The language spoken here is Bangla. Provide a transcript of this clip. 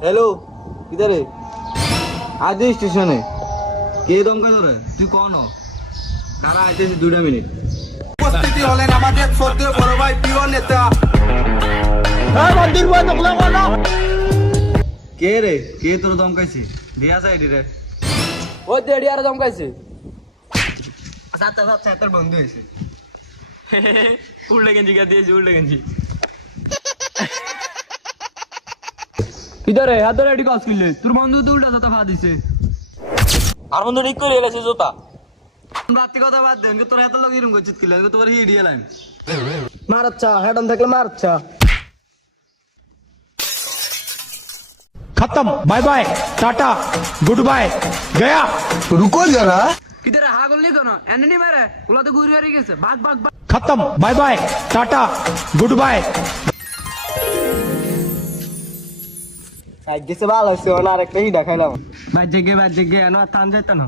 हेलो किधर है? आज स्टेशन है। के दमका ধরে তুই কোন কারা আইতেছে 2 মিনিট উপস্থিতি হলেন আমাদের শ্রদ্ধেয় বড় ভাই প্রিয় নেতা কে রে কে তোর দমকাইছে দিয়া যায় রে ওই দেড়িয়ারে দমকাইছে সাথে সাথে তোর বন্ধু হইছে উল্টে গেঞ্জি দিয়েছি উল্টে গেঞ্জি ইদারে হাত ধরে এডি কাজ করলে তোর বন্ধু তো উল্টা কথা ফা দিছে আর বন্ধু ঠিক করে এলেছে জোতা রাত্রি কথা বাদ দেন তোর এত লোক এরকম করছিস কিলা তোর হিট গেলাম মার আচ্ছা হেডন থাকলে মার আচ্ছা खत्म bye bye tata goodbye गया রুকো যারা কিদারে হা গলি কোন এননি মারে ওলা তো ঘুরে হারিয়ে গেছে ভাগ ভাগ ভাগ खत्म bye bye tata goodbye আজ গেছে ভালো হইছে না আরেকটা হিট দেখাইলাম ভাই জেগে এনো থান যাইতো না